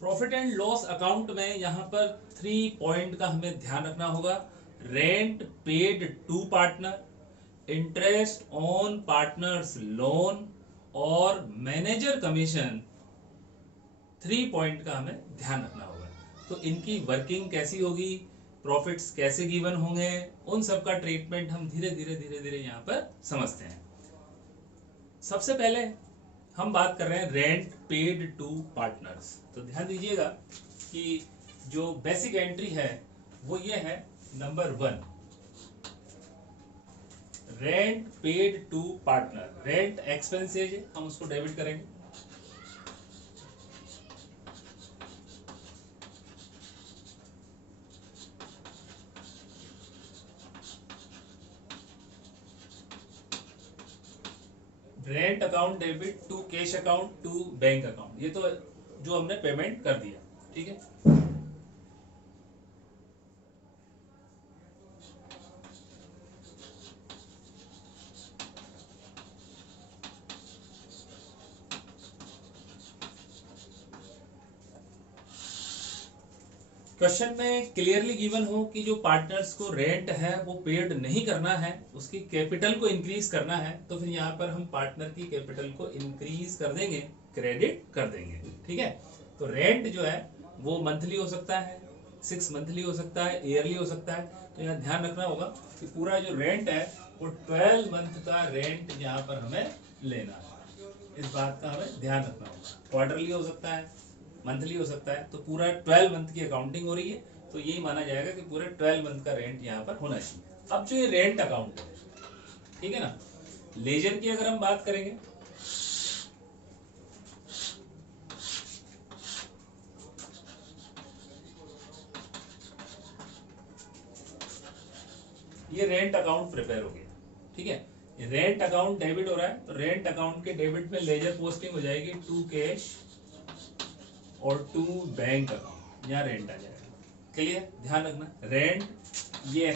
Profit and loss account में यहाँ पर 3 पॉइंट का हमें ध्यान रखना होगा। Rent paid to partner, interest on partners loan और मैनेजर कमीशन, 3 पॉइंट का हमें ध्यान रखना होगा। तो इनकी वर्किंग कैसी होगी, प्रॉफिट्स कैसे गिवन होंगे, उन सब का ट्रीटमेंट हम धीरे धीरे यहाँ पर समझते हैं। सबसे पहले हम बात कर रहे हैं रेंट पेड टू पार्टनर्स। तो ध्यान दीजिएगा कि जो बेसिक एंट्री है वो ये है, number 1, rent paid to partner. Rent expenses हम उसको डेबिट करेंगे, rent account debit to cash account to bank account. ये तो जो हमने पेमेंट कर दिया, ठीक है। क्वेश्चन में क्लियरली गिवन हो कि जो पार्टनर्स को रेंट है वो पेड नहीं करना है, उसकी कैपिटल को इंक्रीज करना है, तो फिर यहाँ पर हम पार्टनर की कैपिटल को इंक्रीज कर देंगे, क्रेडिट कर देंगे, ठीक है। तो रेंट जो है वो मंथली हो सकता है, 6 मंथली हो सकता है, ईयरली हो सकता है। तो यहाँ ध्यान रखना होगा कि पूरा जो रेंट है वो 12 मंथ का रेंट यहाँ पर हमें लेना है। इस बात का हमें ध्यान रखना होगा। क्वार्टरली हो सकता है, मंथली हो सकता है, तो पूरा 12 मंथ की अकाउंटिंग हो रही है, तो यही माना जाएगा कि पूरे 12 मंथ का रेंट यहाँ पर होना चाहिए। अब जो ये रेंट अकाउंट है, ठीक है ना, लेजर की अगर हम बात करेंगे, ये रेंट अकाउंट प्रिपेयर हो गया, ठीक है। ये रेंट अकाउंट डेबिट हो रहा है, तो रेंट अकाउंट के डेबिट में लेजर पोस्टिंग हो जाएगी टू कैश और टू बैंक अकाउंट, यहाँ रेंट आ जाएगा। क्लियर, ध्यान रखना। रेंट ये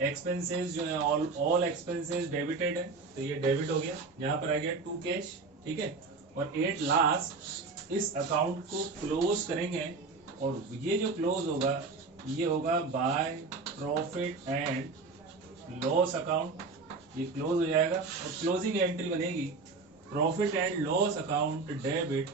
एक्सपेंसेस जो है ऑल एक्सपेंसेस डेबिटेड है, तो ये डेबिट हो गया, यहाँ पर आ गया टू कैश, ठीक है। और एट लास्ट इस अकाउंट को क्लोज करेंगे, और ये जो क्लोज होगा ये होगा by profit and loss account, ये क्लोज हो जाएगा। और क्लोजिंग एंट्री बनेगी profit and loss account debit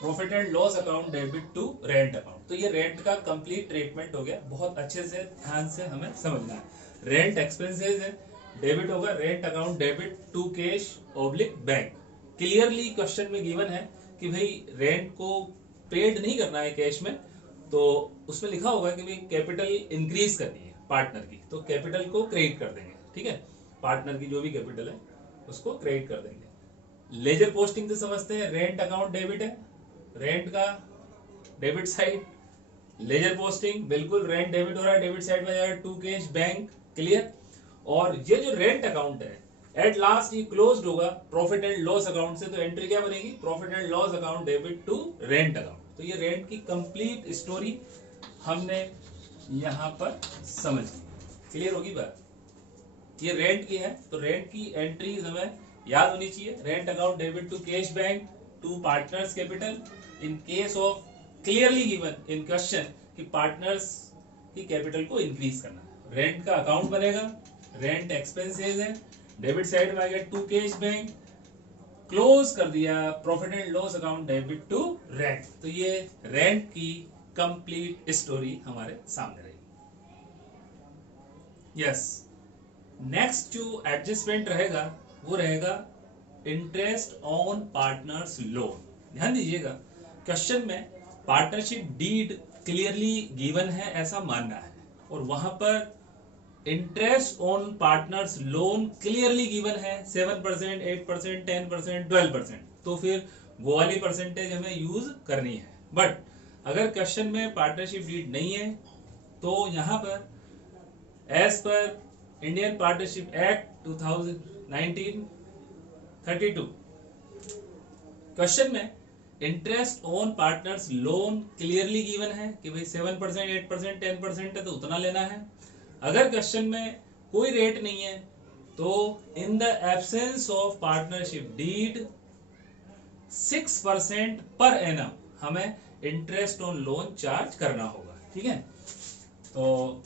profit and loss account debit to rent account. तो ये रेंट का कंप्लीट ट्रीटमेंट हो गया। बहुत अच्छे से ध्यान से हमें समझना है। रेंट एक्सपेंसेस है, डेबिट होगा rent account debit to cash oblique bank. Clearly question में गिवन है कि भाई रेंट को पेड नहीं करना है कैश में, तो उसमें लिखा होगा कि भाई कैपिटल इंक्रीज करनी है पार्टनर की, तो कैपिटल को क्रेडिट कर देंगे, ठीक है। पार्टनर की जो भी कैपिटल है उसको क्रेडिट कर देंगे। लेजर पोस्टिंग से समझते हैं, रेंट अकाउंट डेबिट है, रेंट का डेबिट साइड, लेजर पोस्टिंग बिल्कुल रेंट डेबिट हो रहा है, डेबिट साइड में जाएगा टू कैश बैंक। क्लियर। और ये जो रेंट अकाउंट है एट लास्ट ये क्लोज्ड होगा प्रॉफिट एंड लॉस अकाउंट से, तो एंट्री क्या बनेगी, profit and loss account debit to rent account. तो ये रेंट की कंप्लीट स्टोरी हमने यहां पर समझ ली। क्लियर होगी बात। ये रेंट की है, तो रेंट की एंट्रीज हमें याद होनी चाहिए। Rent account debit to cash bank to partners capital in case of clearly given in question कि पार्टनर्स की कैपिटल को इंक्रीज करना। रेंट का अकाउंट बनेगा, रेंट एक्सपेंसेस है, डेबिट साइड में आ गया टू कैश बैंक, क्लोज कर दिया profit and loss account debit to rent. तो ये रेंट की कंप्लीट स्टोरी हमारे सामने रही। यस, नेक्स्ट जो एडजस्टमेंट रहेगा वो रहेगा इंटरेस्ट ऑन पार्टनर्स लोन। ध्यान दीजिएगा, क्वेश्चन में पार्टनरशिप डीड क्लियरली गिवन है ऐसा मानना है, और वहां पर interest on partners loan clearly given है 7%, 8%, 10%, 12%। तो फिर वो वाली परसेंटेज हमें यूज करनी है। बट अगर क्वेश्चन में पार्टनरशिप डीड नहीं है, तो यहां पर as per Indian Partnership Act 2019 32 question में interest on partners loan clearly given है कि भाई 7%, 8%, 10% है तो उतना लेना है। अगर क्वेश्चन में कोई रेट नहीं है तो in the absence of partnership deed 6% per annum हमें इंटरेस्ट ऑन लोन चार्ज करना होगा। ठीक है, तो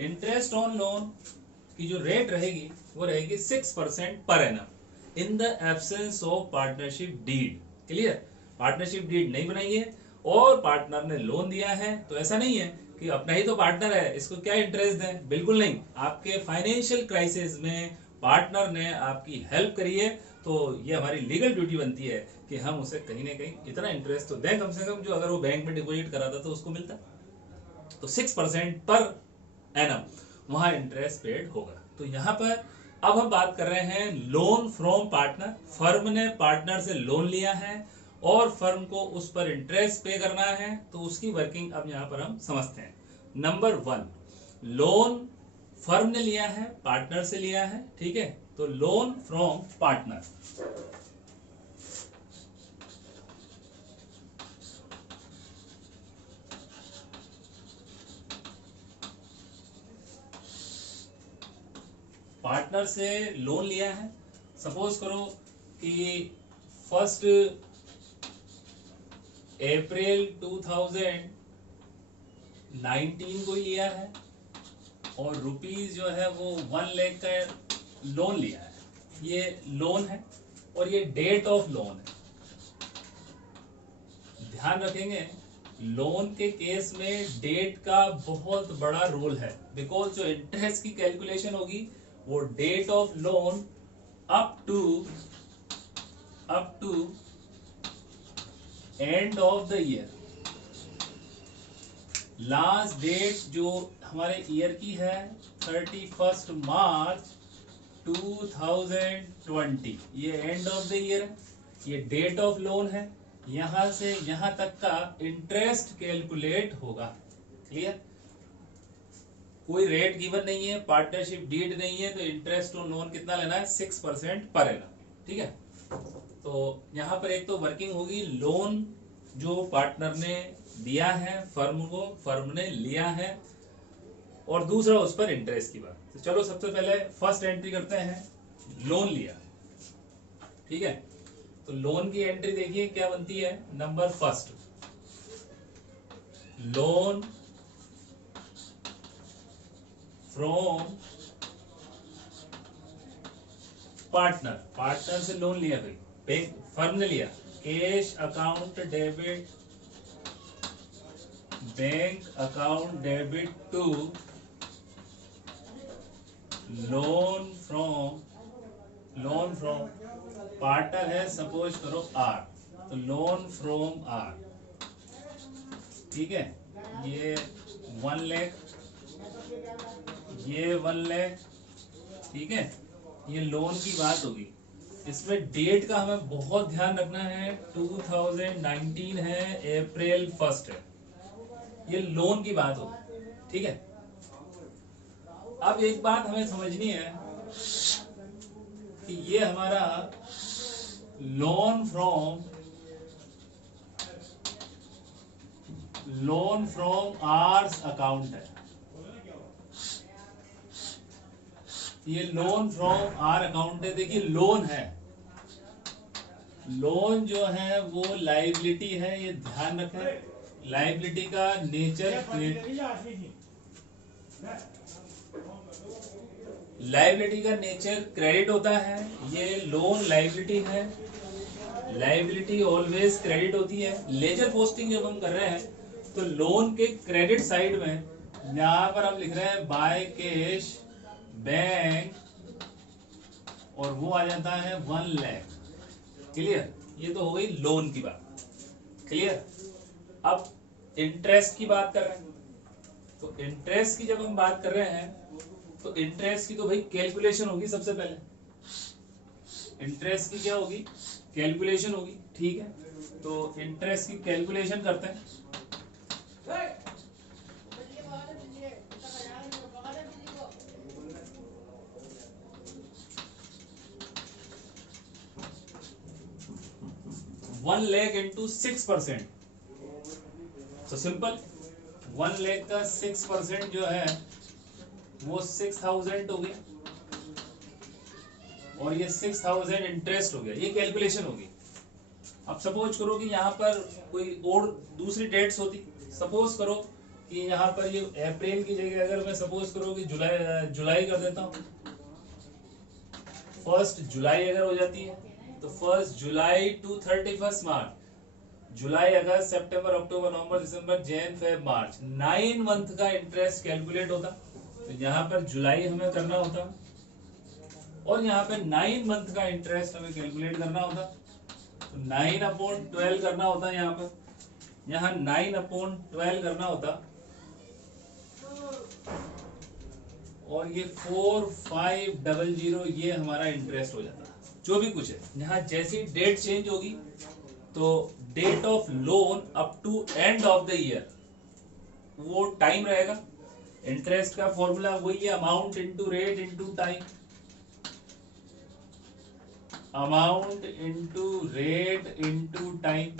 इंटरेस्ट ऑन लोन की जो रेट रहेगी वो रहेगी 6% per annum in the absence of partnership deed. Clear, partnership deed नहीं बनाई है और पार्टनर ने लोन दिया है तो ऐसा नहीं है कि अपना ही तो पार्टनर है इसको क्या इंटरेस्ट दें, बिल्कुल नहीं। आपके फाइनेंशियल क्राइसिस में पार्टनर ने आपकी हेल्प करी है तो ये हमारी लीगल ड्यूटी बनती है कि हम उसे कहीं ना कहीं इतना इंटरेस्ट तो दें कम से कम, जो अगर वो बैंक में डिपॉजिट कराता तो उसको मिलता। तो 6% पर एनम वहां इंटरेस्ट पेड होगा। तो यहां पर अब हम बात कर रहे हैं लोन फ्रॉम पार्टनर। फर्म ने पार्टनर से लोन लिया है और फर्म को उस पर इंटरेस्ट पे करना है, तो उसकी वर्किंग अब यहां पर हम समझते हैं। नंबर 1, लोन फर्म ने लिया है, पार्टनर से लिया है। ठीक है, तो लोन फ्रॉम पार्टनर, पार्टनर से लोन लिया है। सपोज करो कि 1 अप्रैल 2019 को लिया है और रुपीज जो है वो 1 लाख का लोन लिया है। ये लोन है और ये डेट ऑफ लोन है। ध्यान रखेंगे लोन के केस में डेट का बहुत बड़ा रोल है, बिकॉज जो इंटरेस्ट की कैलकुलेशन होगी वो date of loan up to end of the year. Last date जो हमारे ईयर की है 31 मार्च 2020, ये एंड ऑफ द ईयर है, ये डेट ऑफ लोन है। यहां से यहां तक का इंटरेस्ट कैलकुलेट होगा। क्लियर, कोई रेट गिवन नहीं है, पार्टनरशिप डीड नहीं है, तो इंटरेस्ट ऑन लोन कितना लेना है 6% पर एनम। ठीक है, तो यहां पर एक तो वर्किंग होगी लोन जो पार्टनर ने दिया है फर्म को, फर्म ने लिया है, और दूसरा उस पर इंटरेस्ट की बात। तो चलो सबसे पहले फर्स्ट एंट्री करते हैं, लोन लिया। ठीक है, तो लोन की एंट्री देखिए क्या बनती है। Number 1, loan from partner, partner से लोन लिया भाई, बैंक फर्म ने लिया। Cash account debit, bank account debit to loan from partner है, सपोज करो आर, तो लोन फ्रॉम आर। ठीक है, ये 1 लाख, ये 1 लाख। ठीक है, ये लोन की बात होगी। इसमें डेट का हमें बहुत ध्यान रखना है, 2019 है, अप्रैल 1 है, ये लोन की बात होगी। ठीक है, अब एक बात हमें समझनी है कि ये हमारा लोन फ्रॉम आर्स अकाउंट है। ये लोन फ्रॉम आर अकाउंट है। देखिए लोन है, लोन जो है वो लाइबिलिटी है, ये ध्यान रखें। लाइबिलिटी का नेचर क्रेडिट होता है। ये लोन लाइबिलिटी है, लाइबिलिटी ऑलवेज क्रेडिट होती है। लेजर पोस्टिंग जब हम कर रहे हैं तो लोन के क्रेडिट साइड में यहां पर हम लिख रहे हैं बाय कैश बैंक, और वो आ जाता है 1 लाख। क्लियर, ये तो हो गई लोन की बात। क्लियर, अब इंटरेस्ट की बात कर रहे हैं, तो इंटरेस्ट की जब हम बात कर रहे हैं तो इंटरेस्ट की तो भाई कैलकुलेशन होगी। सबसे पहले इंटरेस्ट की क्या होगी, कैलकुलेशन होगी। ठीक है, तो इंटरेस्ट की कैलकुलेशन करते हैं। वन लाख इंटू 6%, तो सिंपल 1 लाख का 6% जो है वो 6000 हो गया, और ये 6000 इंटरेस्ट हो गया। ये कैलकुलेशन होगी। अब सपोज करो कि यहाँ पर कोई और दूसरी डेट्स होती, सपोज करो कि यहाँ पर ये अप्रैल की जगह अगर मैं सपोज करो कि जुलाई कर देता हूँ, 1 जुलाई अगर हो जाती है तो 1 जुलाई टू 31 मार्च, जुलाई अगस्त सितंबर अक्टूबर नवंबर दिसंबर जैन फेब मार्च, 9 मंथ का इंटरेस्ट कैलकुलेट होता। तो यहाँ पर जुलाई हमें करना होता और यहाँ पे 9 मंथ का इंटरेस्ट हमें कैलकुलेट करना होता। तो 9/12 करना होता यहाँ पर, यहाँ 9/12 करना होता, और ये 4500 ये हमारा इंटरेस्ट हो जाता। जो भी कुछ है, यहाँ जैसी डेट चेंज होगी तो date of loan up to end of the year वो टाइम रहेगा। इंटरेस्ट का फॉर्मूला वही है, amount into rate into time, amount into rate into time.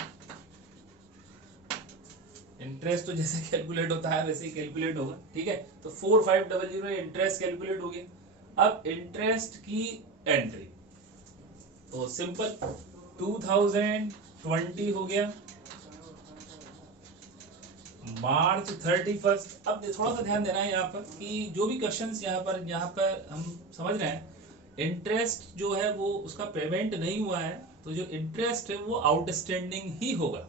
Interest तो जैसे कैलकुलेट होता है वैसे ही कैलकुलेट होगा, ठीक है। तो 4500 इंटरेस्ट कैलकुलेट हो गया। अब इंटरेस्ट की एंट्री तो सिंपल 2020 हो गया, मार्च 31। अब थोड़ा सा ध्यान देना है यहाँ पर कि जो भी क्वेश्चंस यहाँ पर हम समझ रहे हैं, इंटरेस्ट जो है वो उसका पेमेंट नहीं हुआ है, तो जो इंटरेस्ट है वो आउटस्टैंडिंग ही होगा,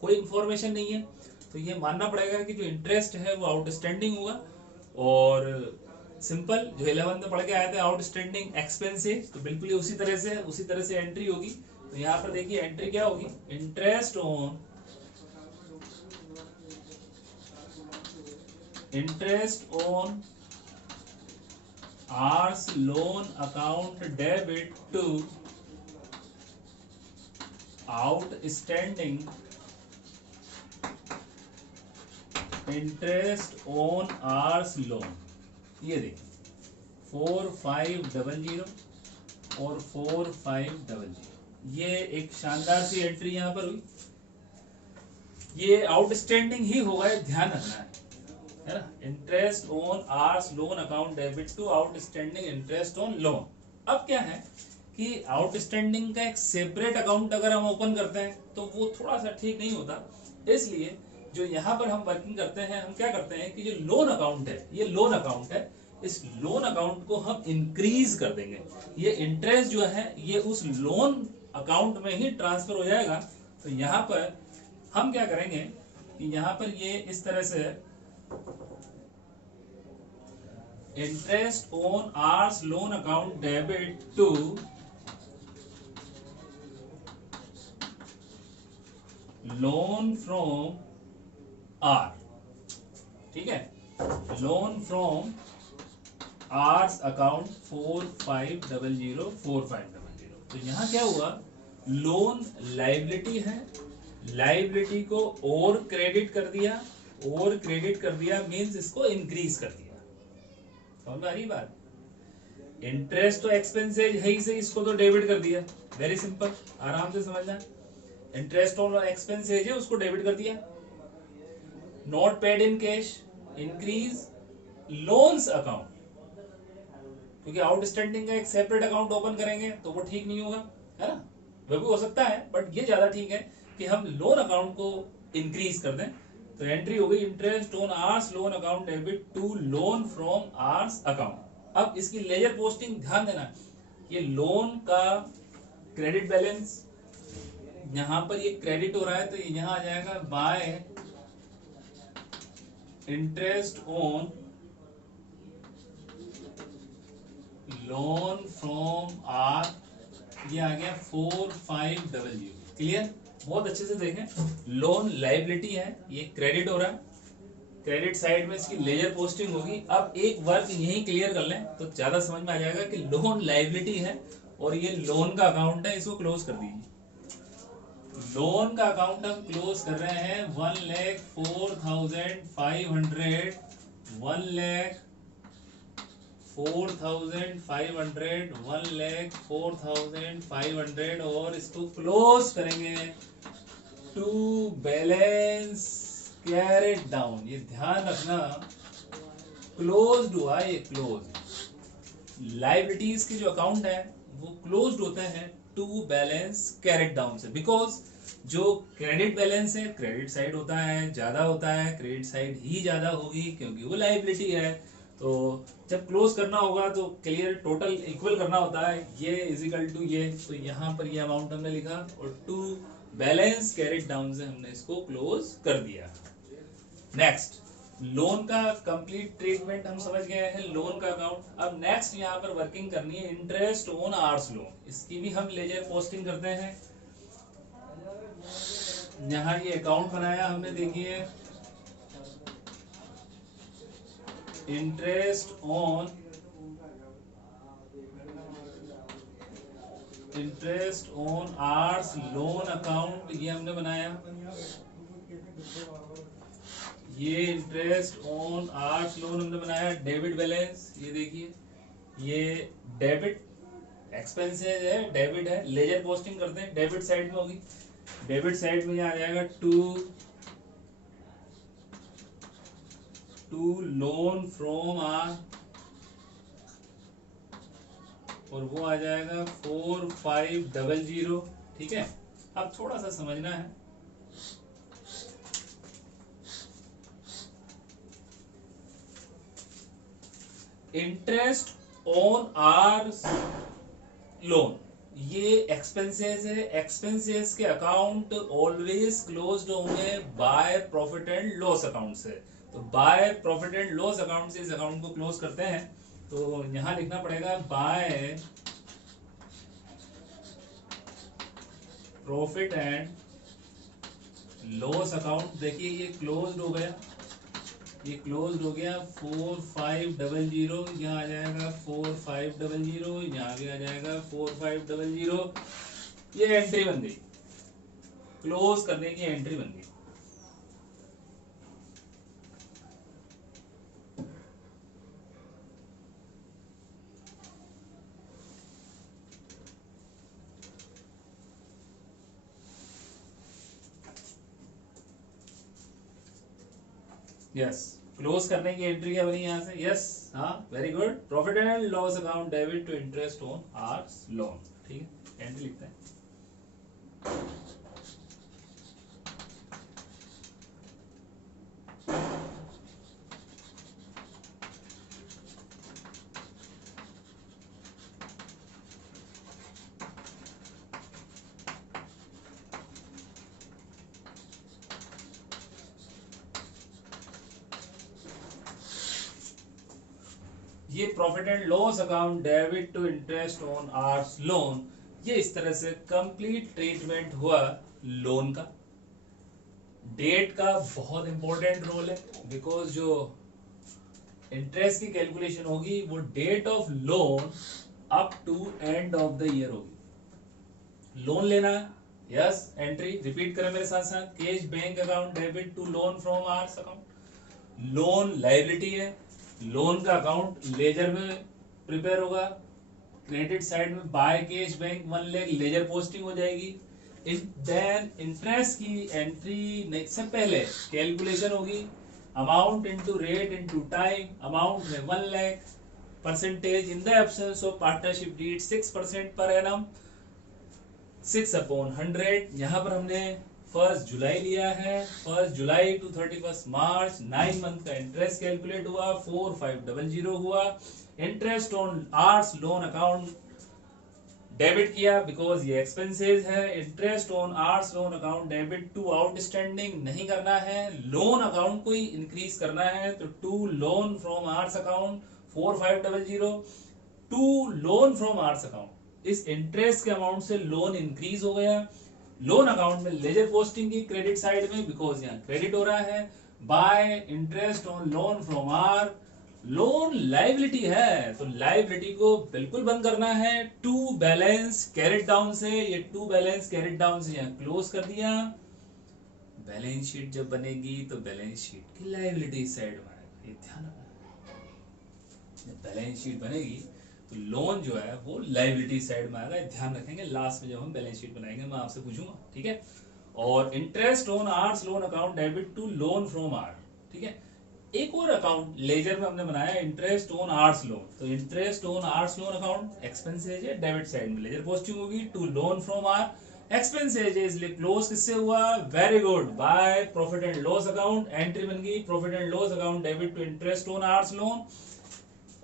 कोई इंफॉर्मेशन नहीं है। तो ये मानना पड़ेगा कि जो इंटरेस्ट है वो आउटस्टैंडिंग होगा। और सिंपल जो 11th में पढ़ के आए थे आउटस्टैंडिंग एक्सपेंसेस, तो बिल्कुल उसी तरह से एंट्री होगी। तो यहाँ पर देखिए एंट्री क्या होगी, interest on hours loan account debit to outstanding interest on hours loan. ये देखिए 4500 और 4500, ये एक शानदार सी एंट्री यहाँ पर हुई। ये आउटस्टैंडिंग ही होगा, ये ध्यान रखना है ना। Interest on hours loan account debit to outstanding interest on loan. अब क्या है कि आउटस्टैंडिंग का एक सेपरेट अकाउंट अगर हम ओपन करते हैं तो वो थोड़ा सा ठीक नहीं होता। इसलिए जो यहाँ पर हम वर्किंग करते हैं, हम क्या करते हैं कि जो लोन अकाउंट है, ये लोन अकाउंट है, इस लोन अकाउंट को हम इंक्रीज कर देंगे। ये इंटरेस्ट जो है ये उस लोन अकाउंट में ही ट्रांसफर हो जाएगा। तो यहाँ पर हम क्या करेंगे कि यहाँ पर ये इस तरह से interest on hours loan account debit to loan from R, ठीक है, लोन फ्रॉम आर्स अकाउंट 4500। तो यहाँ क्या हुआ, लोन लाइबिलिटी है, लाइबिलिटी को और क्रेडिट कर दिया, और क्रेडिट कर दिया मींस इसको इंक्रीज कर दिया। समझ में आ रही बात। इंटरेस्ट तो एक्सपेंसेज है ही से, इसको तो डेबिट कर दिया, वेरी सिंपल, आराम से समझना। इंटरेस्ट ऑन एक्सपेंसेज है उसको डेबिट कर दिया। Not paid in cash, increase loans account, क्योंकि आउटस्टैंडिंग का एक सेपरेट अकाउंट ओपन करेंगे तो वो ठीक नहीं होगा, है ना। वह भी हो सकता है बट ये ज्यादा ठीक है कि हम लोन अकाउंट को इंक्रीज कर दें। तो एंट्री हो गई interest on hours loan account debit to loan from R's account. अब इसकी लेजर पोस्टिंग ध्यान देना, ये लोन का क्रेडिट बैलेंस, यहां पर ये क्रेडिट हो रहा है तो ये यहां आ जाएगा by interest on loan from R, ये आ गया 4500। क्लियर, बहुत अच्छे से देखें, लोन लाइबिलिटी है, ये क्रेडिट हो रहा है, क्रेडिट साइड में इसकी लेजर पोस्टिंग होगी। अब एक वर्क यही क्लियर कर लें तो ज्यादा समझ में आ जाएगा कि लोन लाइबिलिटी है और ये लोन का अकाउंट है, इसको क्लोज कर दीजिए। लोन का अकाउंट हम क्लोज कर रहे हैं 1,04,500, 1,04,500, 1,04,500 और इसको क्लोज करेंगे टू बैलेंस कैरेट डाउन। ये ध्यान रखना, क्लोज्ड हुआ ये क्लोज। लाइबिलिटीज के जो अकाउंट है वो क्लोज्ड होते हैं टू बैलेंस कैरेट डाउन से, बिकॉज जो क्रेडिट बैलेंस है क्रेडिट साइड होता है, ज्यादा होता है, क्रेडिट साइड ही ज्यादा होगी क्योंकि वो लाइबिलिटी है। तो जब क्लोज करना होगा तो क्लियर टोटल इक्वल करना होता है, ये इज इक्वल टू ये, तो यहाँ पर ये अमाउंट हमने लिखा और टू बैलेंस कैरेट डाउन से हमने इसको क्लोज कर दिया। नेक्स्ट, लोन का कंप्लीट ट्रीटमेंट हम समझ गए हैं, लोन का अकाउंट। अब नेक्स्ट यहाँ पर वर्किंग करनी है इंटरेस्ट ऑन आर्स लोन। इसकी भी हम लेजर पोस्टिंग करते हैं। यहाँ ये अकाउंट बनाया हमने, देखिए interest on hours loan account, ये हमने बनाया। ये इंटरेस्ट ऑन आर्स लोन हमने बनाया। डेबिट बैलेंस, ये देखिए ये डेबिट एक्सपेंसेस है, डेबिट है, लेजर पोस्टिंग करते हैं, डेबिट साइड में होगी। डेबिट साइड में आ जाएगा टू लोन फ्रॉम आर, और वो आ जाएगा 4500। ठीक है, अब थोड़ा सा समझना है। इंटरेस्ट ऑन आर लोन ये एक्सपेंसेस है। एक्सपेंसेस के अकाउंट ऑलवेज क्लोज्ड होंगे bye profit and loss account से। तो by profit and loss account से इस अकाउंट को क्लोज करते हैं। तो यहां लिखना पड़ेगा bye profit and loss account. देखिए ये क्लोज्ड हो गया, ये क्लोज्ड हो गया 4500, यहाँ आ जाएगा 4500, यहाँ भी आ जाएगा 4500। ये एंट्री बन गई, क्लोज करने की एंट्री बन गई। यस, क्लोज करने की एंट्री क्या बनी यहाँ से? यस, हाँ, very good. Profit and loss account debit to interest on hours loan. ठीक है, एंट्री लिखते हैं। ये profit and loss account debit to interest on hours loan, ये इस तरह से कंप्लीट ट्रीटमेंट हुआ लोन का। डेट का बहुत इंपॉर्टेंट रोल है, बिकॉज जो इंटरेस्ट की कैलकुलेशन होगी वो date of loan up to end of the year होगी। लोन लेना है, यस, एंट्री रिपीट करें मेरे साथ साथ। Cash bank account debit to loan from R's account. Loan liability है, लोन का अकाउंट लेजर में प्रिपेयर होगा। क्रेडिट साइड में by cash bank 1 lakh ledger posting हो जाएगी। देन इंटरेस्ट की एंट्री से पहले कैलकुलेशन होगी, amount into rate into time. Amount में 1 lakh, percentage in the absence of partnership deed 6% per annum, 6/100। यहाँ पर हमने 1 जुलाई लिया है, 1 जुलाई टू 31 मार्च, 9 मंथ का इंटरेस्ट कैलकुलेट हुआ, 4500 हुआ। Interest on hours loan account debit किया बिकॉज ये एक्सपेंसेस है। Interest on hours loan account debit to outstanding नहीं करना है, लोन अकाउंट को ही इंक्रीज करना है। तो to loan from R's account 4500, to loan from R's account, इस इंटरेस्ट के अमाउंट से लोन इंक्रीज हो गया। लोन अकाउंट में लेजर पोस्टिंग की क्रेडिट साइड में, बिकॉज यहाँ क्रेडिट हो रहा है। By interest on loan from R loan liability है, तो लाइबिलिटी को बिल्कुल बंद करना है। टू बैलेंस कैरेट डाउन से, ये टू बैलेंस कैरेट डाउन से यहाँ क्लोज कर दिया। बैलेंस शीट जब बनेगी तो बैलेंस शीट की लाइबिलिटी साइड में आएगा, ये ध्यान रखना। जब बैलेंस शीट बनेगी तो लोन जो है वो लाइबिलिटी साइड में आएगा, ध्यान रखेंगे। लास्ट में जब हम बैलेंस शीट बनाएंगे मैं आपसे पूछूंगा, ठीक है। और interest on hours loan account debit to loan from R, ठीक है। एक और अकाउंट लेजर में हमने बनाया इंटरेस्ट ऑन आर्स लोन, तो interest on hours loan account expenses है डेबिट साइड में, लेजर पोस्टिंग होगी to loan from R expenses, इसलिए क्लोज किससे हुआ, very good, by profit and loss account. Entry बन गई profit and loss account debit to interest on hours loan,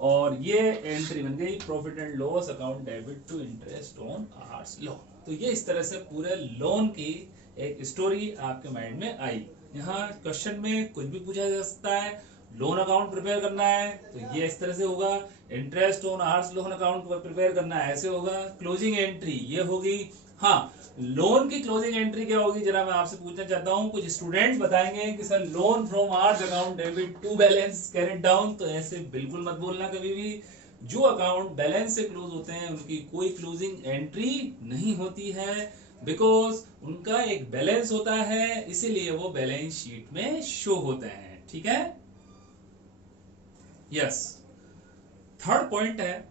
और ये एंट्री बन गई profit and loss account debit to interest on hours loan. तो ये इस तरह से पूरे लोन की एक स्टोरी आपके माइंड में आई। यहाँ क्वेश्चन में कुछ भी पूछा जा सकता है। लोन अकाउंट प्रिपेयर करना है तो ये इस तरह से होगा, interest on hours loan account prepare करना है ऐसे होगा, क्लोजिंग एंट्री ये होगी। हाँ, लोन की क्लोजिंग एंट्री क्या होगी जरा मैं आपसे पूछना चाहता हूँ। कुछ स्टूडेंट बताएंगे कि sir loan from R's account debit to balance carried down, तो ऐसे बिल्कुल मत बोलना कभी भी। जो अकाउंट बैलेंस से क्लोज होते हैं उनकी कोई क्लोजिंग एंट्री नहीं होती है, बिकॉज उनका एक बैलेंस होता है, इसीलिए वो बैलेंस शीट में शो होते हैं, ठीक है। यस, थर्ड पॉइंट है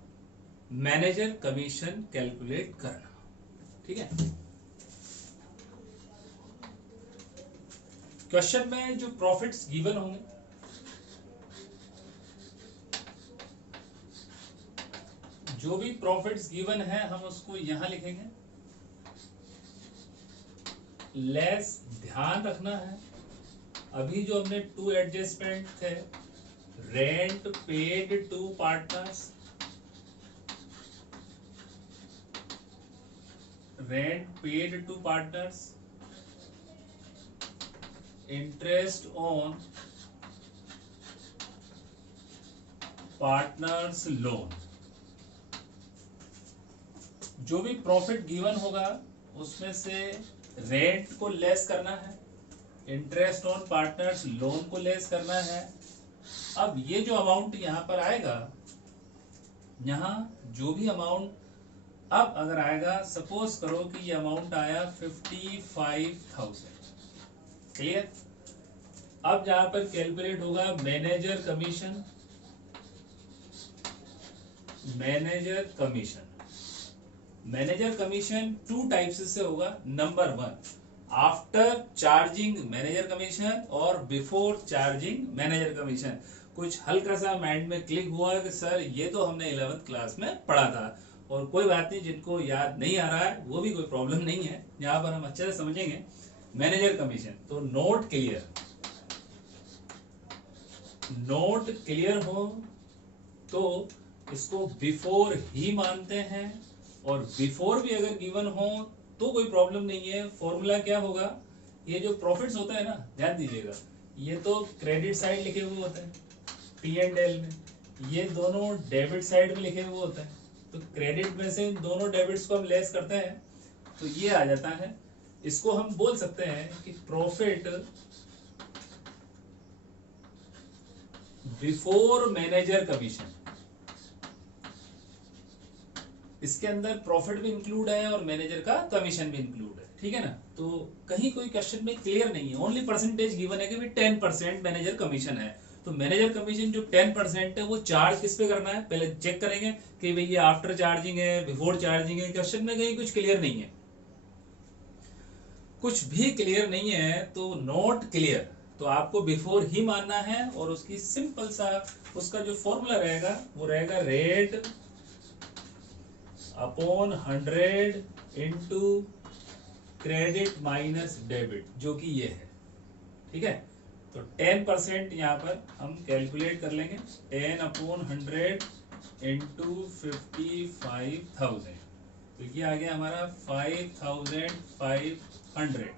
मैनेजर कमीशन कैलकुलेट करना, ठीक है। क्वेश्चन में जो प्रॉफिट्स गिवन होंगे, जो भी प्रॉफिट्स गिवन है हम उसको यहां लिखेंगे। लेस ध्यान रखना है, अभी जो हमने टू एडजस्टमेंट थे, rent paid to partners, rent paid to partners, interest on partners loan, जो भी प्रॉफिट गिवन होगा उसमें से रेंट को लेस करना है, इंटरेस्ट ऑन पार्टनर्स लोन को लेस करना है। अब ये जो अमाउंट यहां पर आएगा, यहां जो भी अमाउंट अब अगर आएगा, सपोज करो कि ये अमाउंट आया 55,000, क्लियर। अब जहां पर कैलकुलेट होगा manager commission, manager commission, manager commission two types से होगा। Number one, after charging manager commission और बिफोर चार्जिंग मैनेजर कमीशन। कुछ हल्का सा माइंड में क्लिक हुआ कि सर ये तो हमने 11th क्लास में पढ़ा था, और कोई बात नहीं, जिनको याद नहीं आ रहा है वो भी कोई प्रॉब्लम नहीं है, यहाँ पर हम अच्छे से समझेंगे। मैनेजर कमीशन, तो नोट क्लियर, नोट क्लियर हो तो इसको बिफोर ही मानते हैं, और बिफोर भी अगर गिवन हो तो कोई प्रॉब्लम नहीं है। फॉर्मूला क्या होगा, ये जो प्रॉफिट्स होता है ना, ध्यान दीजिएगा, ये तो क्रेडिट साइड लिखे हुए होते हैं पी एंड एल में, ये दोनों डेबिट साइड में लिखे हुए होते हैं, तो क्रेडिट में से इन दोनों डेबिट्स को हम लेस करते हैं तो ये आ जाता है। इसको हम बोल सकते हैं कि प्रॉफिट बिफोर मैनेजर कमीशन। इसके अंदर प्रॉफिट भी इंक्लूड है और मैनेजर का कमीशन भी इंक्लूड है, ठीक है ना। तो कहीं कोई क्वेश्चन में क्लियर नहीं है, ओनली परसेंटेज गिवन है कि 10% मैनेजर कमीशन है, तो मैनेजर कमीशन जो 10% है वो चार्ज किस पे करना है, पहले चेक करेंगे कि भाई ये आफ्टर चार्जिंग है, बिफोर चार्जिंग है। क्वेश्चन में कहीं कुछ क्लियर नहीं है, कुछ भी क्लियर नहीं है तो नोट क्लियर, तो आपको बिफोर ही मानना है। और उसकी सिंपल सा उसका जो फॉर्मूला रहेगा वो रहेगा rate upon 100 into credit minus debit, जो कि ये है, ठीक है। तो 10% यहाँ पर हम कैलकुलेट कर लेंगे, 10/100 इंटू 55,000, तो ये आ गया हमारा 5,500,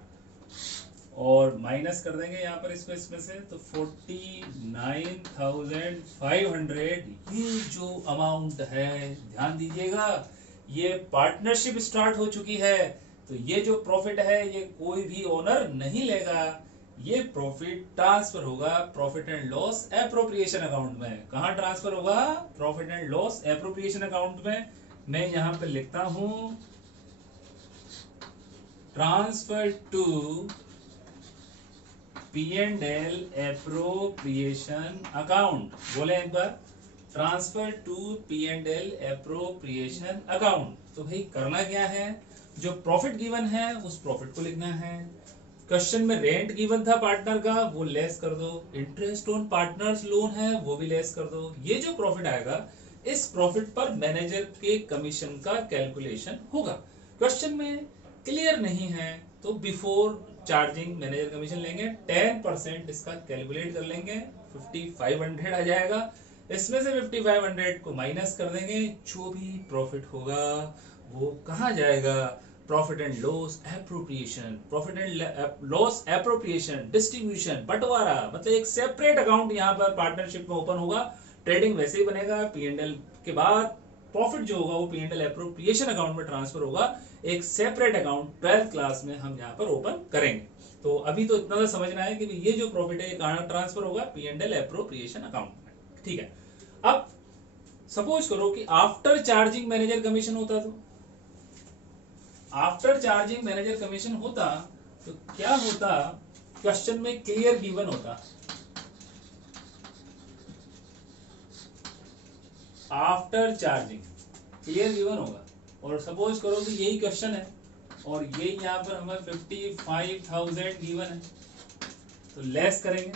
और माइनस कर देंगे यहाँ पर इसको इसमें से, तो 49,500। ये जो अमाउंट है ध्यान दीजिएगा, ये पार्टनरशिप स्टार्ट हो चुकी है, तो ये जो प्रॉफिट है ये कोई भी ओनर नहीं लेगा, ये प्रॉफिट ट्रांसफर होगा profit and loss appropriation account में। कहाँ ट्रांसफर होगा? Profit and loss appropriation account में। मैं यहां पे लिखता हूं transfer to P and L appropriation account. बोले एक बार, transfer to P and L appropriation account. तो भाई करना क्या है, जो प्रॉफिट गिवन है उस प्रॉफिट को लिखना है। क्वेश्चन में रेंट गिवन था पार्टनर का, वो लेस कर दो। इंटरेस्ट ऑन पार्टनर्स लोन है, वो भी लेस कर दो। ये जो प्रॉफिट आएगा, इस प्रॉफिट पर मैनेजर के कमीशन का कैलकुलेशन होगा। क्वेश्चन में क्लियर नहीं है तो बिफोर चार्जिंग मैनेजर कमीशन लेंगे, 10% इसका कैलकुलेट कर लेंगे, 5500 आ जाएगा। इसमें से 5500 को माइनस कर देंगे, जो भी प्रॉफिट होगा वो कहाँ जाएगा? Profit and loss appropriation. Profit and loss appropriation distribution बंटवारा, मतलब एक सेपरेट अकाउंट यहाँ पर पार्टनरशिप में ओपन होगा। ट्रेडिंग वैसे ही बनेगा, पीएनएल के बाद प्रॉफिट जो होगा वो पीएनएल एप्रोप्रिएशन अकाउंट में ट्रांसफर होगा। एक सेपरेट अकाउंट 12th क्लास में हम यहाँ पर ओपन करेंगे। तो अभी तो इतना समझना है कि ये जो प्रॉफिट है ये कहाँ ट्रांसफर होगा? पीएनएल एप्रोप्रिएशन अकाउंट में। ठीक है, अब सपोज करो कि आफ्टर चार्जिंग मैनेजर कमीशन होता, तो आफ्टर चार्जिंग मैनेजर कमीशन होता तो क्या होता? क्वेश्चन में क्लियर गिवन होता, आफ्टर चार्जिंग क्लियर गिवन होगा। और सपोज करो कि यही क्वेश्चन है और ये यहाँ पर हमें 55,000 गिवन है, तो लेस करेंगे।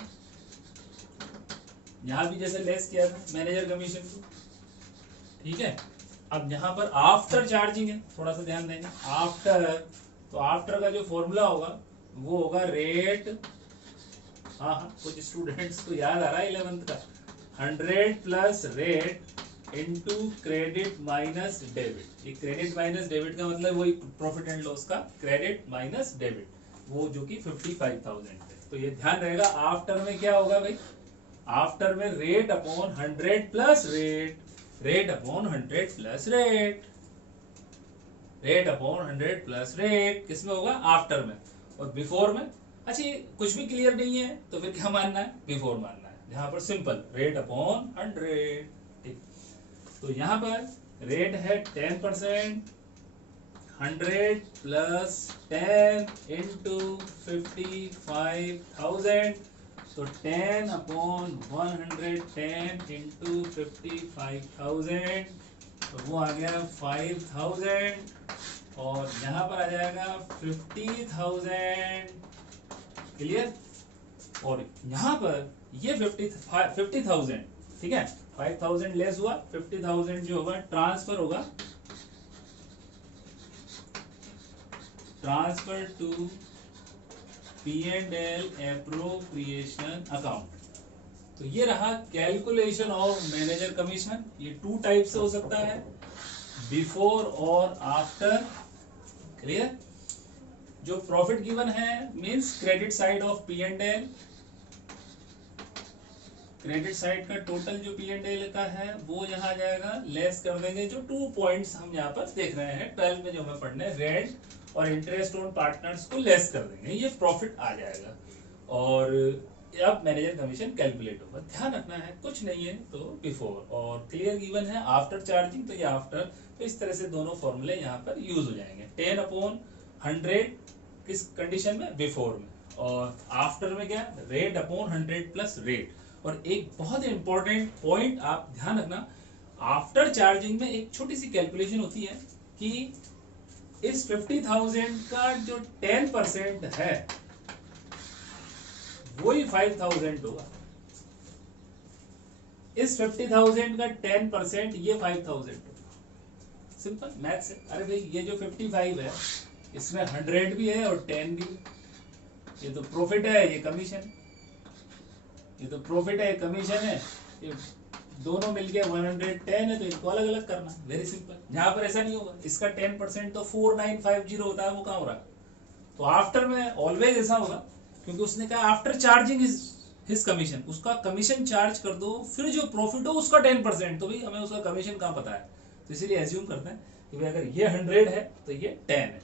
यहां भी जैसे लेस किया था मैनेजर कमीशन को, ठीक है। अब यहाँ पर आफ्टर चार्जिंग है, थोड़ा सा ध्यान देंगे। आफ्टर, तो आफ्टर का जो फॉर्मूला होगा वो होगा रेट, हाँ कुछ स्टूडेंट्स को याद आ रहा है 11th का, 100 plus rate into credit minus debit. ये क्रेडिट माइनस डेबिट का मतलब वही प्रॉफिट एंड लॉस का क्रेडिट माइनस डेबिट, वो जो कि 55,000 है। तो ये ध्यान रहेगा, आफ्टर में क्या होगा भाई? आफ्टर में rate upon 100 plus rate, rate upon 100 plus rate, rate upon 100 plus rate किसमें होगा? आफ्टर में। और बिफोर में, अच्छा ये कुछ भी क्लियर नहीं है तो फिर क्या मानना है? बिफोर मानना है। यहाँ पर सिंपल रेट अपॉन 100, ठीक। तो यहाँ पर रेट है 10%, 100 प्लस 10 इंटू 55,000, तो 10 अपॉन 110 इंटू 55,000, तो वो आ गया 5,000। और यहाँ पर आ जाएगा 50,000, क्लियर। और यहाँ पर ये 50,000, ठीक है। 5,000 लेस हुआ, 50,000 जो होगा ट्रांसफर होगा, transfer to P and L appropriation account. तो ये रहा कैलकुलेशन ऑफ मैनेजर कमीशन। ये 2 टाइप से हो सकता है, बिफोर और आफ्टर, क्लियर। जो प्रॉफिट गिवन है means credit side of P and L, credit side का टोटल जो पी एंड एल का है वो यहाँ आ जाएगा, लेस कर देंगे जो 2 पॉइंट्स हम यहाँ पर देख रहे हैं 12 में जो हमें पढ़ने, रेंट और इंटरेस्ट ऑन पार्टनर्स को लेस कर देंगे, ये प्रॉफिट आ जाएगा। और अब मैनेजर कमीशन कैलकुलेट होगा। ध्यान रखना है कुछ नहीं है तो बिफोर, और क्लियर गिवन है आफ्टर चार्जिंग तो ये आफ्टर। तो इस तरह से दोनों फॉर्मूले यहाँ पर यूज हो जाएंगे। 10 अपॉन 100 किस कंडीशन में? बिफोर में। और आफ्टर में क्या? Rate upon 100 plus rate. और एक बहुत इंपॉर्टेंट पॉइंट आप ध्यान रखना, आफ्टर चार्जिंग में एक छोटी सी कैलकुलेशन होती है कि इस 50,000 का जो 10% है वही 5,000 होगा। इस 50,000 का 10% ये 5,000 होगा। सिंपल मैथ्स है। अरे भाई ये जो 55 है इसमें 100 भी है और 10 भी है। ये तो प्रॉफिट है, ये कमीशन, ये तो प्रॉफिट है, कमीशन है, ये दोनों मिलके 110 है, तो इनको अलग अलग करना, वेरी सिंपल। यहाँ पर ऐसा नहीं होगा, इसका 10% तो 4950 होता है, वो कहाँ हो रहा है? तो आफ्टर में ऑलवेज ऐसा होगा, क्योंकि उसने कहा आफ्टर चार्जिंग हिज कमीशन, उसका कमीशन चार्ज कर दो, फिर जो प्रॉफिट हो उसका 10%। तो भाई हमें उसका कमीशन कहाँ पता है, तो इसीलिए एज्यूम करते हैं कि भाई अगर ये 100 है तो ये 10 है,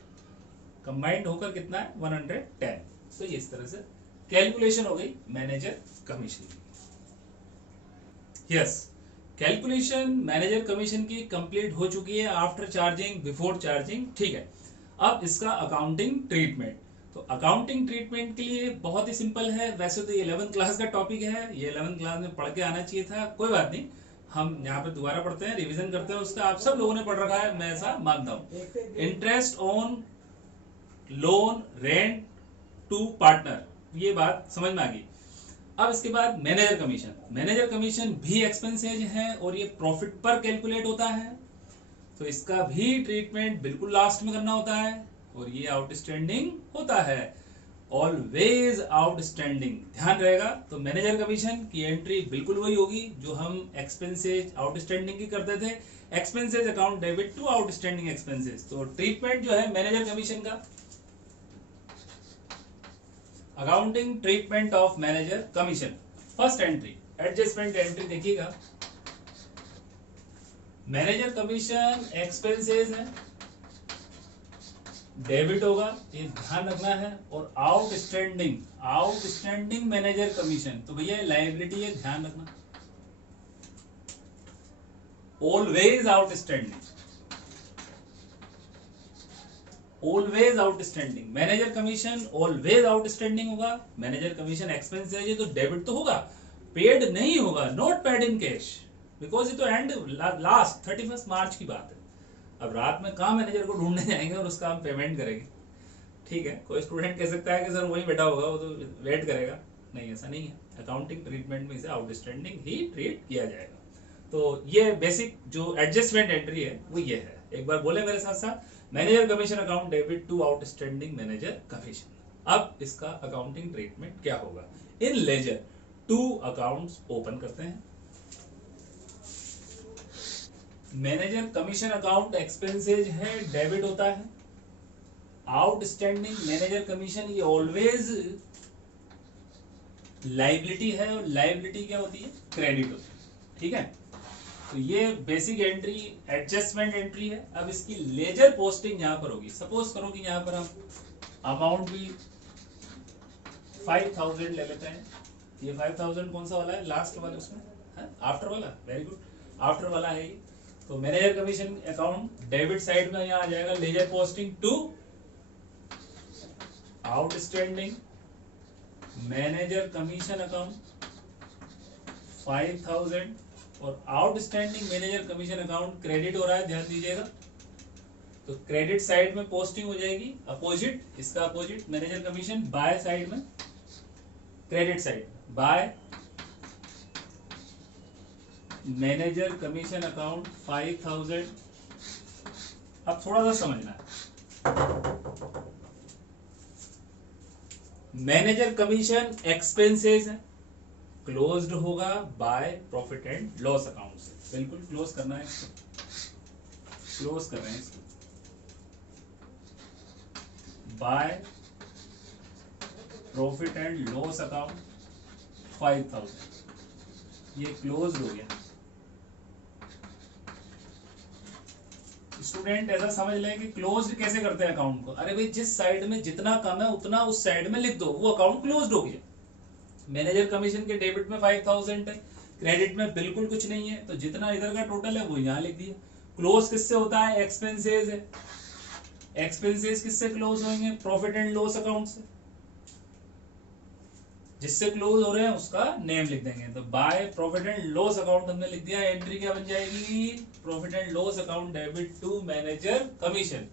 कंबाइंड होकर कितना है? 110। तो ये इस तरह से कैलकुलेशन हो गई मैनेजर कमीशन की। यस, कैलकुलेशन मैनेजर कमीशन की कंप्लीट हो चुकी है आफ्टर चार्जिंग, बिफोर चार्जिंग, ठीक है। अब इसका अकाउंटिंग ट्रीटमेंट, तो अकाउंटिंग ट्रीटमेंट के लिए बहुत ही सिंपल है। वैसे तो ये 11th क्लास का टॉपिक है, ये 11th क्लास में पढ़ के आना चाहिए था, कोई बात नहीं, हम यहाँ पे दोबारा पढ़ते हैं, रिवीजन करते हैं उसका। आप सब लोगों ने पढ़ रखा है, मैं ऐसा मानता हूँ। Interest on loan rent to partner, ये बात समझ में आ गई। अब इसके बाद मैनेजर कमीशन, मैनेजर कमीशन भी एक्सपेंसेज है और ये प्रॉफिट पर कैलकुलेट होता है, तो इसका भी ट्रीटमेंट बिल्कुल लास्ट में करना होता है, और ये आउटस्टैंडिंग होता है, ऑलवेज आउटस्टैंडिंग, ध्यान रहेगा। तो मैनेजर कमीशन की एंट्री बिल्कुल वही होगी जो हम एक्सपेंसेज आउटस्टैंडिंग की करते थे, expenses account debit to outstanding expenses. तो ट्रीटमेंट जो है मैनेजर कमीशन का, accounting treatment of manager commission. First entry adjustment entry देखिएगा, मैनेजर कमीशन एक्सपेंसेस है, डेबिट होगा, ये ध्यान रखना है, और आउटस्टैंडिंग मैनेजर कमीशन, तो भैया लायबिलिटी है, ध्यान रखना, always outstanding, always outstanding manager commission always outstanding होगा। मैनेजर कमीशन एक्सपेंस है, ये तो डेबिट तो होगा, पेड नहीं होगा, not paid in cash, because ये तो एंड लास्ट 31 मार्च की बात है। अब रात में कहाँ मैनेजर को ढूंढने जाएंगे और उसका हम पेमेंट करेंगे, ठीक है। कोई स्टूडेंट कह सकता है कि सर वही बैठा होगा, वो तो वेट करेगा, नहीं, ऐसा नहीं है। अकाउंटिंग ट्रीटमेंट में इसे आउटस्टैंडिंग ही ट्रीट किया जाएगा। तो ये बेसिक जो एडजस्टमेंट एंट्री है वो ये है, एक बार बोले मेरे साथ साथ, manager commission account debit to outstanding manager commission. अब इसका अकाउंटिंग ट्रीटमेंट क्या होगा। इन लेजर 2 अकाउंट्स ओपन करते हैं। मैनेजर कमीशन अकाउंट एक्सपेंसेज है, डेबिट होता है। आउटस्टैंडिंग मैनेजर कमीशन ये ऑलवेज लायबिलिटी है, और लायबिलिटी क्या होती है, क्रेडिट होती है, ठीक है। तो ये बेसिक एंट्री एडजस्टमेंट एंट्री है। अब इसकी लेजर पोस्टिंग यहां पर होगी। सपोज करो कि यहां पर हम अमाउंट भी 5000 ले लेते हैं। ये 5000 कौन सा वाला है, लास्ट वाला, उसमें आफ्टर वाला, वेरी गुड, आफ्टर वाला है ये। तो manager commission account debit side में यहां आ जाएगा, ledger posting to outstanding manager commission account 5000, और outstanding manager commission account credit हो रहा है, ध्यान दीजिएगा। तो क्रेडिट साइड में पोस्टिंग हो जाएगी अपोजिट, इसका opposite manager commission by side में, credit side by manager commission account 5000। अब थोड़ा सा समझना है, मैनेजर कमीशन एक्सपेंसेस है, क्लोज्ड होगा by profit and loss account से, बिल्कुल क्लोज करना है इसको, क्लोज कर रहे हैं इसको, bye profit and loss account 5000, ये क्लोज हो गया। स्टूडेंट ऐसा समझ लें कि क्लोज्ड कैसे करते हैं अकाउंट को, अरे भाई जिस साइड में जितना कम है उतना उस साइड में लिख दो, वो अकाउंट क्लोज्ड हो गया। मैनेजर कमीशन के डेबिट में 5000 है, क्रेडिट में बिल्कुल कुछ नहीं है, तो जितना इधर का टोटल है वो यहाँ लिख दिया। क्लोज किससे होता है, एक्सपेंसेस है, एक्सपेंसेस किससे क्लोज होंगे, प्रॉफिट एंड लॉस अकाउंट से, जिससे क्लोज हो रहे हैं उसका नेम लिख देंगे। तो by profit and loss account हमने लिख दिया, एंट्री क्या बन जाएगी, profit and loss account debit to manager commission.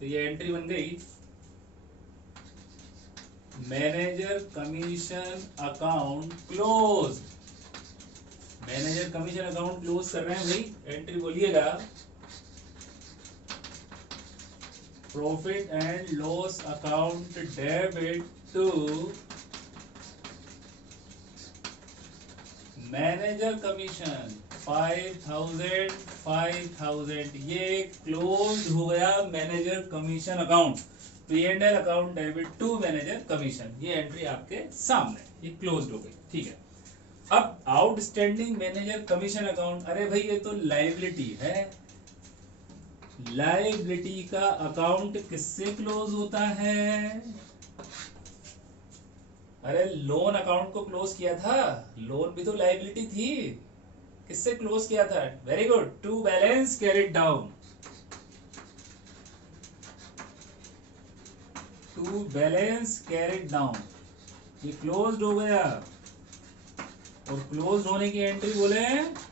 तो ये एंट्री बन गई manager commission account close, manager commission account close कर रहे हैं भाई, एंट्री बोलिएगा profit and loss account debit to manager commission 5000, ये क्लोज हो गया manager commission account, P&L account debit to manager commission, ये एंट्री आपके सामने, ये क्लोज हो गई, ठीक है। अब आउटस्टैंडिंग मैनेजर कमीशन अकाउंट, अरे भाई ये तो लायबिलिटी है, लायबिलिटी का अकाउंट किससे क्लोज होता है, अरे लोन अकाउंट को क्लोज किया था, लोन भी तो लाइबिलिटी थी, किससे क्लोज किया था? Very good, to balance carried down, to balance carried down, ये क्लोज्ड हो गया। और क्लोज होने की एंट्री बोले,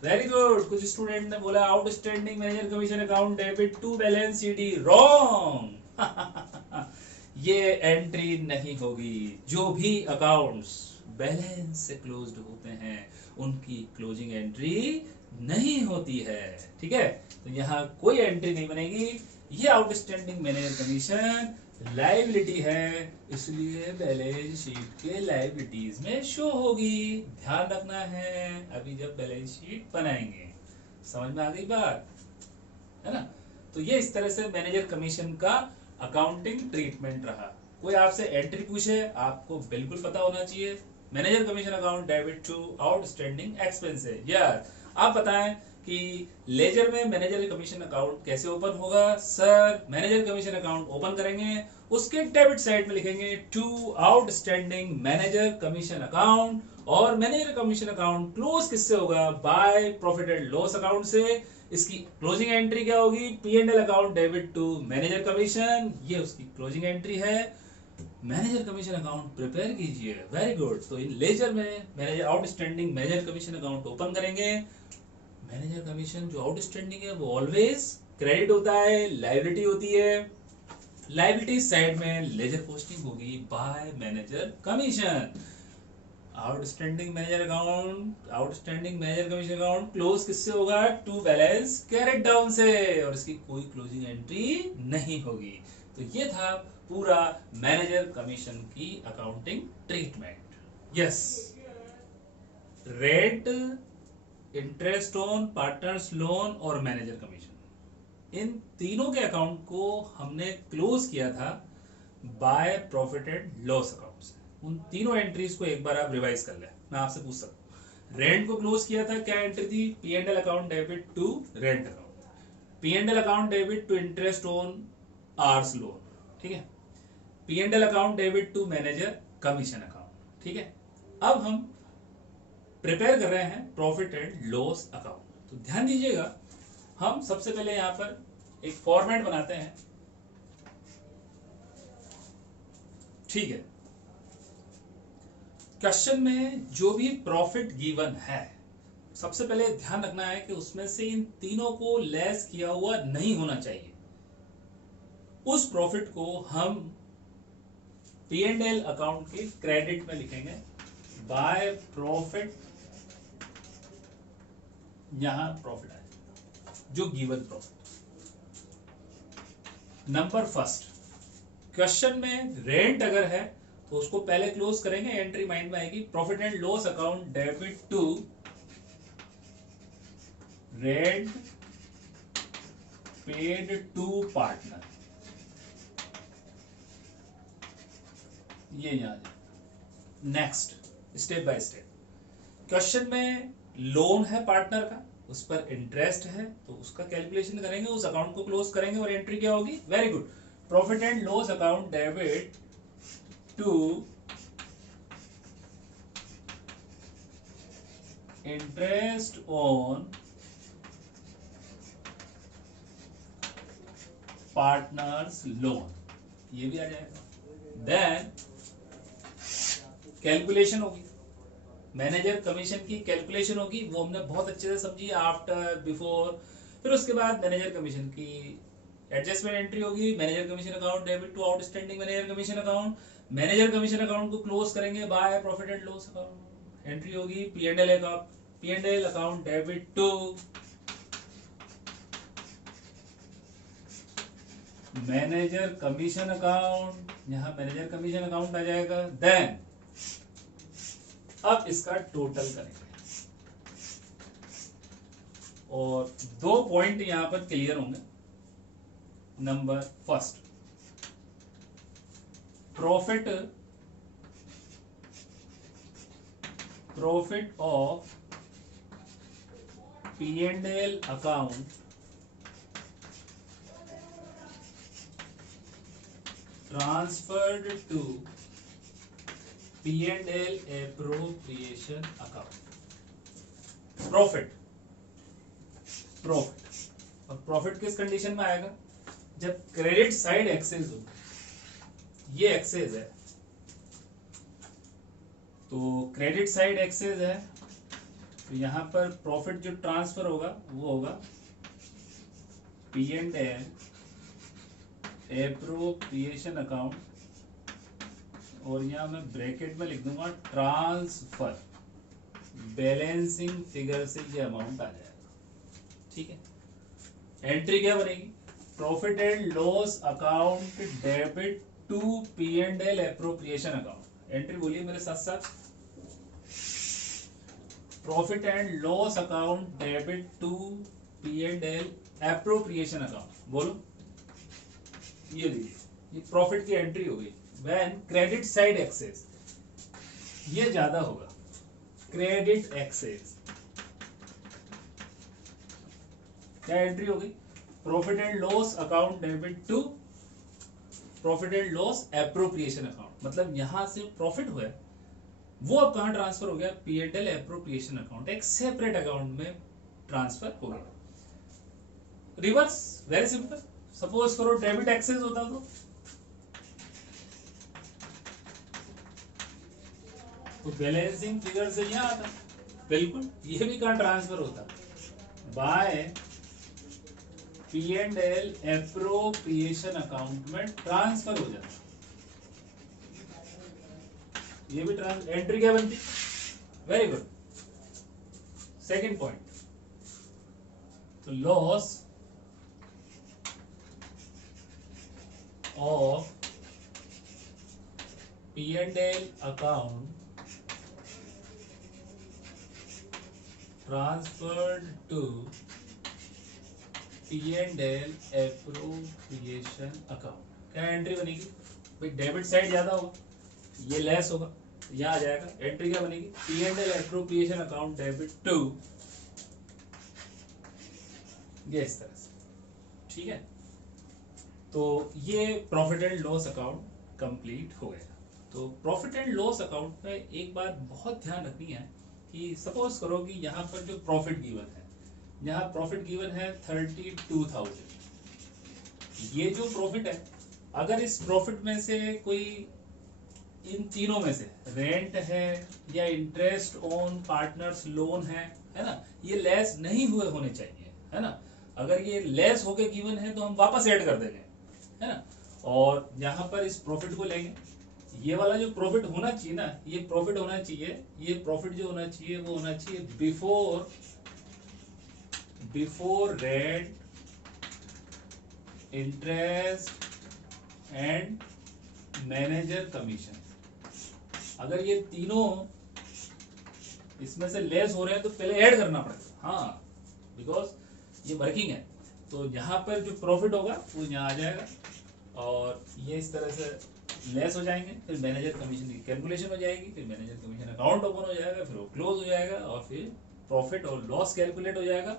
वेरी गुड, कुछ स्टूडेंट ने बोला outstanding manager commission account debit to balance CD, wrong. ये एंट्री नहीं होगी। जो भी अकाउंट्स बैलेंस से क्लोज्ड होते हैं उनकी क्लोजिंग एंट्री नहीं होती है, ठीक है। तो यहाँ कोई एंट्री नहीं बनेगी। ये आउटस्टैंडिंग मैनेजर कमीशन लाइबिलिटी है, इसलिए बैलेंस शीट के लाइबिलिटीज में शो होगी। ध्यान रखना है अभी जब बैलेंस शीट बनाएंगे। समझ में आ गई बात, है ना। तो ये इस तरह से मैनेजर कमीशन का अकाउंटिंग ट्रीटमेंट रहा। कोई आपसे एंट्री पूछे, आपको बिल्कुल पता होना चाहिए manager commission account debit to outstanding expenses. यार आप बताएं कि लेजर में मैनेजर कमीशन अकाउंट कैसे ओपन होगा? Sir manager commission account open करेंगे, उसके डेबिट साइड में लिखेंगे to outstanding manager commission account, और मैनेजर कमीशन अकाउंट क्लोज किससे होगा? By profit and loss account से। इसकी क्लोजिंग एंट्री क्या होगी? P and L account debit to manager commission, ये उसकी क्लोजिंग एंट्री है। मैनेजर कमीशन अकाउंट प्रिपेयर कीजिए, वेरी गुड। तो इन लेजर में manager outstanding manager commission account open करेंगे। मैनेजर कमीशन जो आउटस्टैंडिंग है वो ऑलवेज क्रेडिट होता है, लायबिलिटी होती है। लायबिलिटी साइड में लेजर पोस्टिंग होगी by manager commission. Outstanding manager account, outstanding manager commission account close किससे होगा? टू बैलेंस कैरेट डाउन से, और इसकी कोई क्लोजिंग एंट्री नहीं होगी। तो ये था पूरा मैनेजर कमीशन की accounting treatment. Yes, rent, interest on partners loan और मैनेजर कमीशन, इन तीनों के अकाउंट को हमने क्लोज किया था bye profit and loss account से। उन तीनों एंट्रीज को एक बार आप रिवाइज कर लें। मैं आपसे पूछ सकता हूँ, रेंट को क्लोज किया था, क्या एंट्री थी? P and L account debit to rent account, P and L account debit to interest on hours loan, ठीक है। P and L account debit to manager commission account, ठीक है। अब हम प्रिपेयर कर रहे हैं प्रॉफिट एंड लॉस अकाउंट। तो ध्यान दीजिएगा, हम सबसे पहले यहां पर एक फॉर्मेट बनाते हैं, ठीक है। क्वेश्चन में जो भी प्रॉफिट गिवन है, सबसे पहले ध्यान रखना है कि उसमें से इन तीनों को लेस किया हुआ नहीं होना चाहिए। उस प्रॉफिट को हम पी एंड एल अकाउंट के क्रेडिट में लिखेंगे बाय प्रॉफिट, यहां प्रॉफिट है जो given profit. Number first, question में रेंट अगर है तो उसको पहले क्लोज करेंगे, एंट्री माइंड में आएगी profit and loss account debit to rent paid to partner, ये यहां। Next step by step, question में लोन है पार्टनर का, उस पर इंटरेस्ट है, तो उसका कैलकुलेशन करेंगे, उस अकाउंट को क्लोज करेंगे, और एंट्री क्या होगी? Very good, profit and loss account debit to interest on partners loan, ये भी आ जाएगा। देन कैलकुलेशन होगी, मैनेजर कमीशन की कैलकुलेशन होगी, वो हमने बहुत अच्छे से समझी, आफ्टर, बिफोर। फिर उसके बाद मैनेजर कमीशन की एडजस्टमेंट एंट्री होगी, manager commission account debit to outstanding manager commission account, manager commission account को क्लोज करेंगे by profit and loss account, entry होगी P and L account, P and L account debit to manager commission account, यहां manager commission account आ जाएगा। Then अब इसका total करेंगे, और दो पॉइंट यहां पर क्लियर होंगे। Number first, profit of P and L account transferred to P&L appropriation account, profit, profit. और प्रॉफिट किस कंडीशन में आएगा? जब क्रेडिट साइड एक्सेस हो, ये एक्सेस है, तो क्रेडिट साइड एक्सेस है, तो यहां पर प्रॉफिट जो ट्रांसफर होगा वो होगा P&L एप्रोप्रिएशन अकाउंट, और यहां मैं ब्रैकेट में लिख दूंगा ट्रांसफर, बैलेंसिंग फिगर से ये अमाउंट आ जाएगा। ठीक है, एंट्री क्या बनेगी? Profit and loss account debit to P&L appropriation account. Entry बोलिए मेरे साथ साथ, profit and loss account debit to P&L appropriation account. बोलो, ये लीजिए, ये प्रॉफिट की एंट्री हो गई। व्हेन क्रेडिट साइड एक्सेस, ये ज्यादा होगा, क्रेडिट एक्सेस, क्या एंट्री हो गई? Profit and loss account debit to profit and loss appropriation account. मतलब यहां से प्रॉफिट हुआ वो अब कहां ट्रांसफर हो गया? P&L एप्रोप्रिएशन अकाउंट, एक सेपरेट अकाउंट में ट्रांसफर हो गया। Reverse, very simple. सपोज करो डेबिट एक्सेस होता तो बैलेंसिंग फिगर से यहां आता, बिल्कुल ये भी कहां ट्रांसफर होता? बाय P&L एप्रोप्रिएशन अकाउंट में ट्रांसफर हो जाता, ये भी एंट्री क्या बनती? Very good. सेकंड पॉइंट, तो loss of P&L account transferred to P&L appropriation account. क्या एंट्री बनेगी भाई? डेबिट साइड ज्यादा होगा, ये लेस होगा, यहां आ जाएगा। एंट्री क्या बनेगी? P&L appropriation account debit to, ये इस तरह से। ठीक है, तो ये profit and loss account complete हो गया। तो प्रॉफिट एंड लॉस अकाउंट में एक बात बहुत ध्यान रखनी है कि सपोज करो कि यहाँ पर जो प्रॉफिट गिवन है, यहाँ प्रॉफिट गिवन है 32,000। ये जो प्रॉफिट है, अगर इस प्रॉफिट में से कोई इन तीनों में से रेंट है या इंटरेस्ट ऑन पार्टनर्स लोन है ना, ये लेस नहीं हुए होने चाहिए, है ना। अगर ये लेस होके गिवन है तो हम वापस ऐड कर देंगे, है ना। और यहाँ पर इस प्रॉफिट को लेंगे, ये वाला जो प्रॉफिट होना चाहिए ना, ये प्रॉफिट होना चाहिए, ये प्रॉफिट जो होना चाहिए वो होना चाहिए before rent, interest and manager commission. अगर ये तीनों इसमें से लेस हो रहे हैं तो पहले ऐड करना पड़ेगा, हाँ, बिकॉज ये वर्किंग है। तो यहाँ पर जो प्रॉफिट होगा वो यहाँ आ जाएगा, और ये इस तरह से लेस हो जाएंगे, फिर मैनेजर कमीशन की कैलकुलेशन हो जाएगी, फिर मैनेजर कमीशन अकाउंट ओपन हो जाएगा, फिर वो क्लोज हो जाएगा, और फिर प्रॉफिट और लॉस कैलकुलेट हो जाएगा।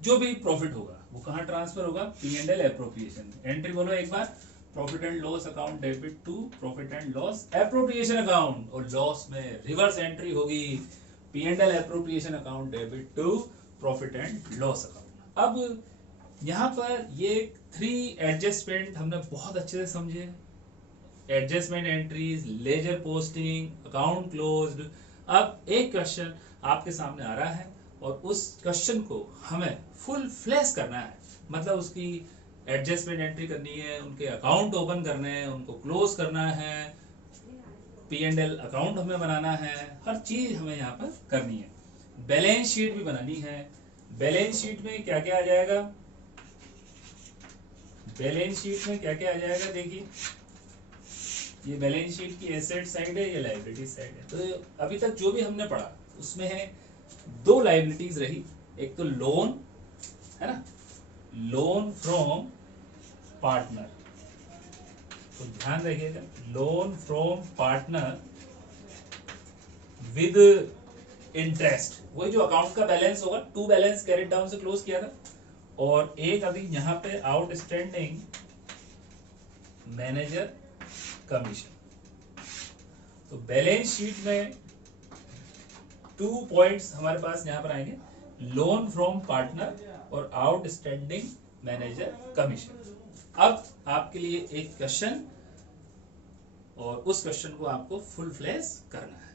जो भी प्रॉफिट होगा वो कहाँ ट्रांसफर होगा? P&L appropriation. एंट्री बोलो एक बार, profit and loss account debit to profit and loss appropriation account, और लॉस में रिवर्स एंट्री होगी P&L appropriation account debit to profit and loss account. अब यहाँ पर ये 3 एडजस्टमेंट हमने बहुत अच्छे से समझे, adjustment entries, ledger posting, account closed. अब एक क्वेश्चन आपके सामने आ रहा है और उस क्वेश्चन को हमें फुल फ्लैश करना है, मतलब उसकी एडजस्टमेंट एंट्री करनी है, उनके अकाउंट ओपन करने हैं, उनको क्लोज करना है, P&L अकाउंट हमें बनाना है, हर चीज हमें यहाँ पर करनी है। बैलेंस शीट भी बनानी है। बैलेंस शीट में क्या क्या आ जाएगा? बैलेंस शीट में क्या क्या आ जाएगा? देखिए, ये बैलेंस शीट की एसेट साइड है, ये लायबिलिटी साइड है। तो अभी तक जो भी हमने पढ़ा उसमें है 2 लायबिलिटीज रही, एक तो लोन है ना, लोन फ्रॉम पार्टनर, तो ध्यान रखिएगा, loan from partner with interest, वही जो अकाउंट का बैलेंस होगा, 2 बैलेंस कैरिड डाउन से क्लोज किया था। और एक अभी यहाँ पे आउटस्टैंडिंग मैनेजर कमीशन। तो बैलेंस शीट में 2 पॉइंट्स हमारे पास यहाँ पर आएंगे, लोन फ्रॉम पार्टनर और आउटस्टैंडिंग मैनेजर कमीशन। अब आपके लिए एक क्वेश्चन, और उस क्वेश्चन को आपको फुल फ्लैश करना है।